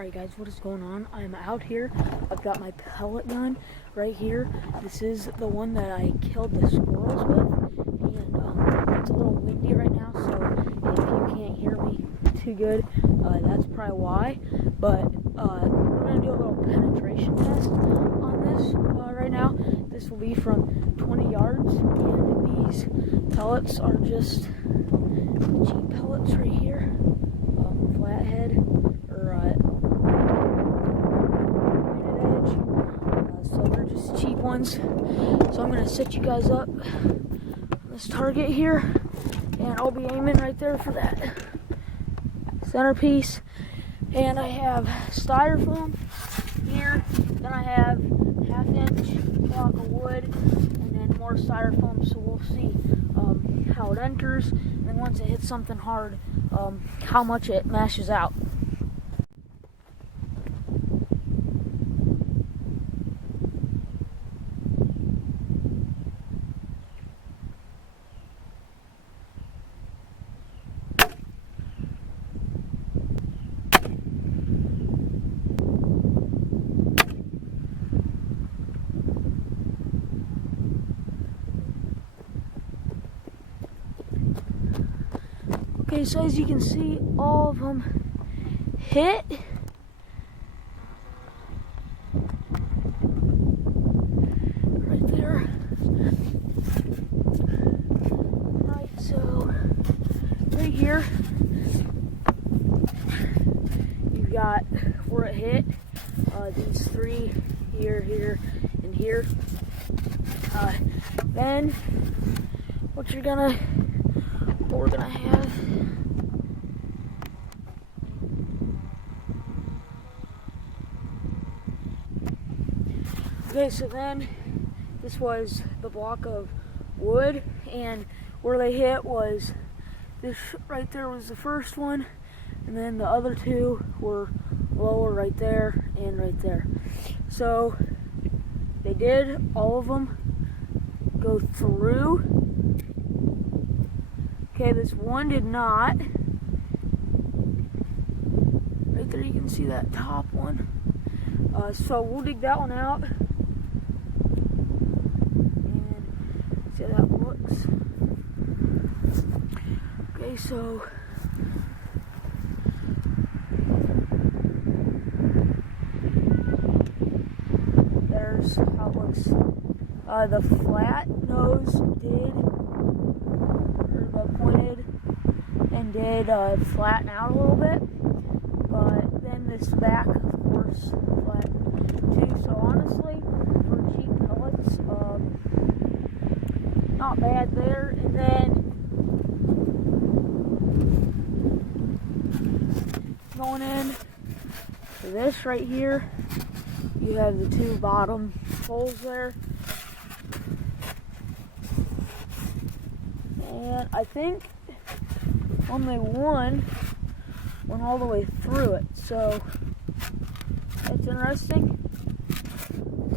Alright guys, what is going on? I'm out here. I've got my pellet gun right here. This is the one that I killed the squirrels with. And it's a little windy right now, so if you can't hear me too good, that's probably why. But we're going to do a little penetration test on this right now. This will be from 20 yards, and these pellets are just cheap pellets right here. Flathead, or so they're just cheap ones. So I'm going to set you guys up on this target here, and I'll be aiming right there for that centerpiece. And I have styrofoam here, then I have half-inch block of wood, and then more styrofoam, so we'll see how it enters, and then once it hits something hard, how much it mashes out. Okay, so as you can see, all of them hit. Right there. Right, so right here, you've got where it hit. These three here, here, and here. Then what we're gonna have okay, so then this was the block of wood, and where they hit was this right there was the first one, and then the other two were lower right there and right there. So they did all of them go through. Okay, this one did not. Right there you can see that top one. So we'll dig that one out and see how that looks. Okay, so there's how it looks. The flat nose did, or the pointed, and did flatten out a little bit, but then this back, of course, flattened too. So honestly, for cheap pellets, not bad there. And then going in to this right here, you have the two bottom holes there. And I think only one went all the way through it, so that's interesting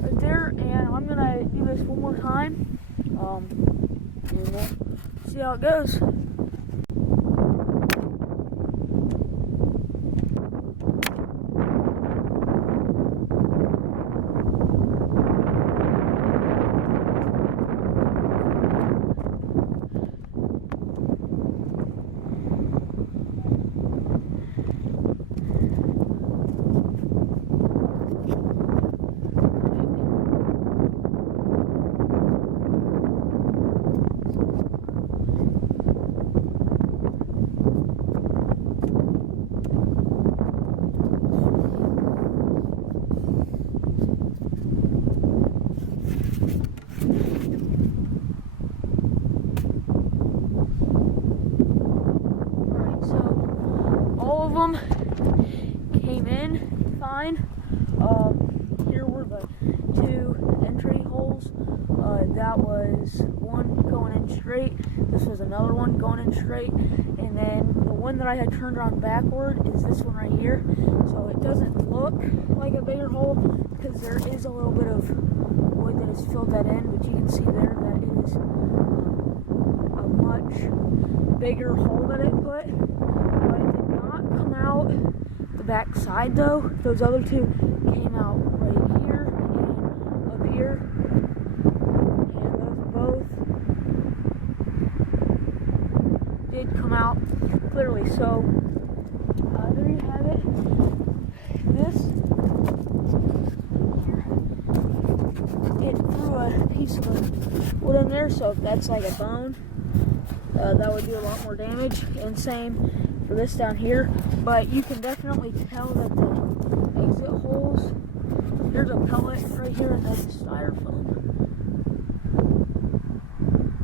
right there. And I'm gonna do this one more time, and we'll see how it goes. Them came in fine. Here were the two entry holes. That was one going in straight. This was another one going in straight. And then the one that I had turned around backward is this one right here. So it doesn't look like a bigger hole because there is a little bit of wood that has filled that in, but you can see there that is a much bigger hole that it put. But it did not come out the back side though. Those other two came out right here and up here. And those both did come out clearly. So there you have it. This here, it threw a piece of wood in there, so if that's like a bone, that would do a lot more damage. And same for this down here. But you can definitely tell that the exit holes, there's a pellet right here and there's styrofoam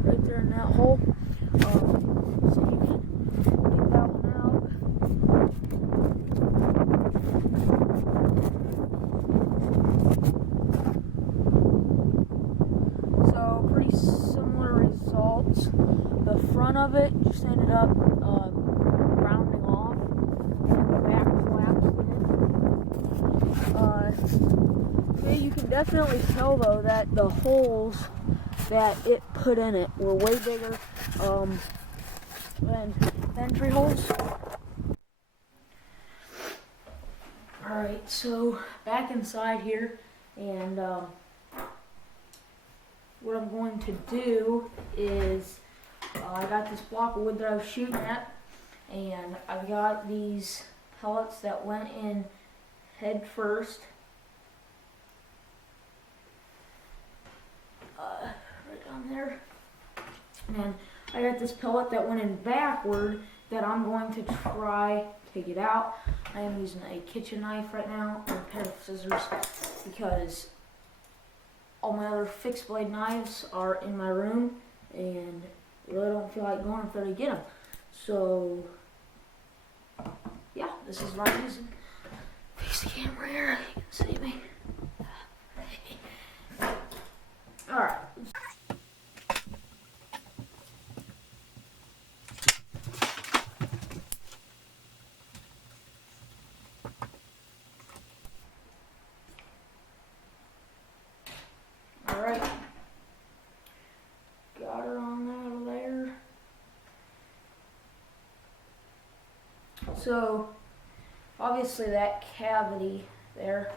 right there in that hole. So you can get that one out. So pretty similar results. The front of it just ended up rounding off, and the back collapsed with it. Yeah, you can definitely tell though that the holes that it put in it were way bigger than the entry holes. Alright, so back inside here, and what I'm going to do is I got this block of wood that I was shooting at, and I've got these pellets that went in head first. Right down there. And I got this pellet that went in backward that I'm going to try to get out. I am using a kitchen knife right now and a pair of scissors because all my other fixed blade knives are in my room and I really don't feel like going up there to get them. So yeah, this is what I'm using. Face the camera here, you can see me. Alright. Alright. Got her on out of there. So obviously that cavity there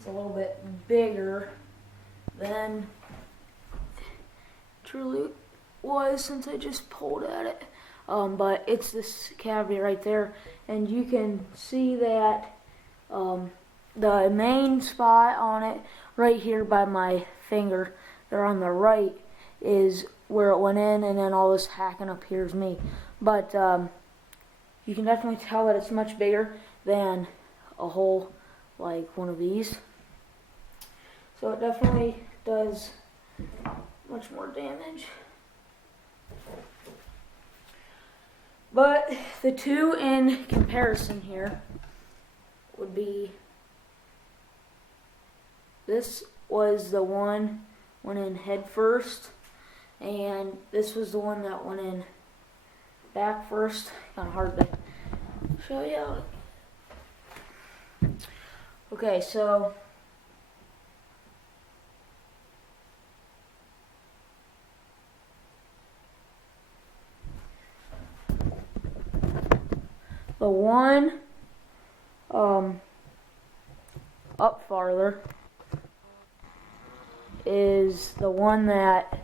is a little bit bigger than truly was since I just pulled at it. But it's this cavity right there, and you can see that the main spot on it right here by my finger there on the right is where it went in, and then all this hacking up here is me. But you can definitely tell that it's much bigger than a hole like one of these. So it definitely does much more damage. But the two in comparison here would be, this was the one went in head first, and this was the one that went in back first. Kind of hard to show you. Okay, so the one up farther is the one that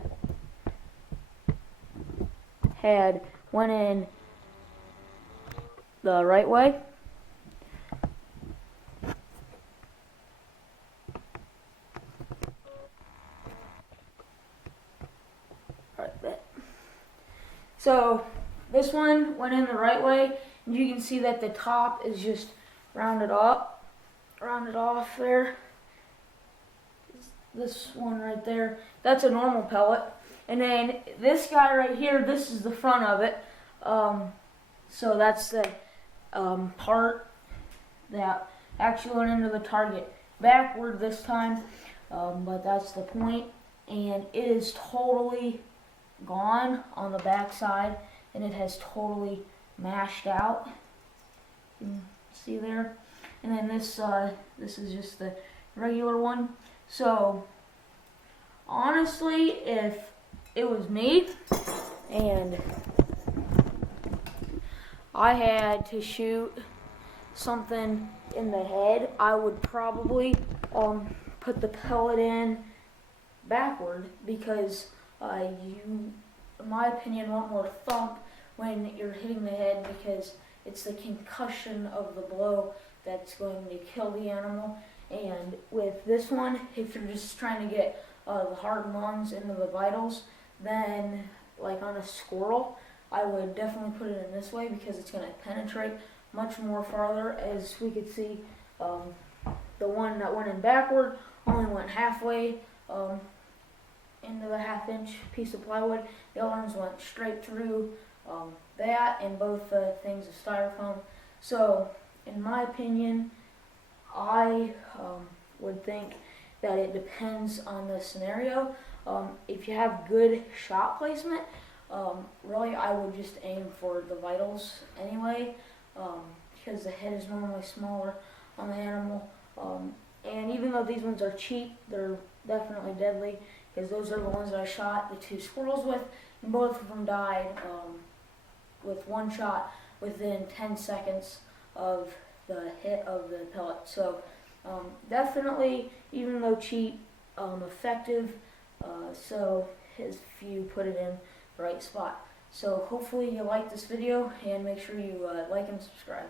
went in the right way. So this one went in the right way, and you can see that the top is just rounded off there. This one right there, that's a normal pellet. And then this guy right here, this is the front of it. So that's the part that actually went into the target backward this time, but that's the point. And it is totally gone on the back side, and it has totally mashed out. You can see there. And then this is just the regular one. So honestly, if it was me and I had to shoot something in the head, I would probably put the pellet in backward, because you, in my opinion, want more thump when you're hitting the head, because it's the concussion of the blow that's going to kill the animal. And with this one, if you're just trying to get the heart and lungs into the vitals, then like on a squirrel, I would definitely put it in this way, because it's going to penetrate much more farther. As we could see, the one that went in backward only went halfway into the half-inch piece of plywood. The other ones went straight through that, and both things of styrofoam. So, in my opinion, I would think that it depends on the scenario. If you have good shot placement, really I would just aim for the vitals anyway, because the head is normally smaller on the animal. And even though these ones are cheap, they're definitely deadly, because those are the ones that I shot the 2 squirrels with, and both of them died with one shot within 10 seconds of the hit of the pellet. So definitely, even though cheap, effective, so if you put it in the right spot. So hopefully you like this video, and make sure you like and subscribe.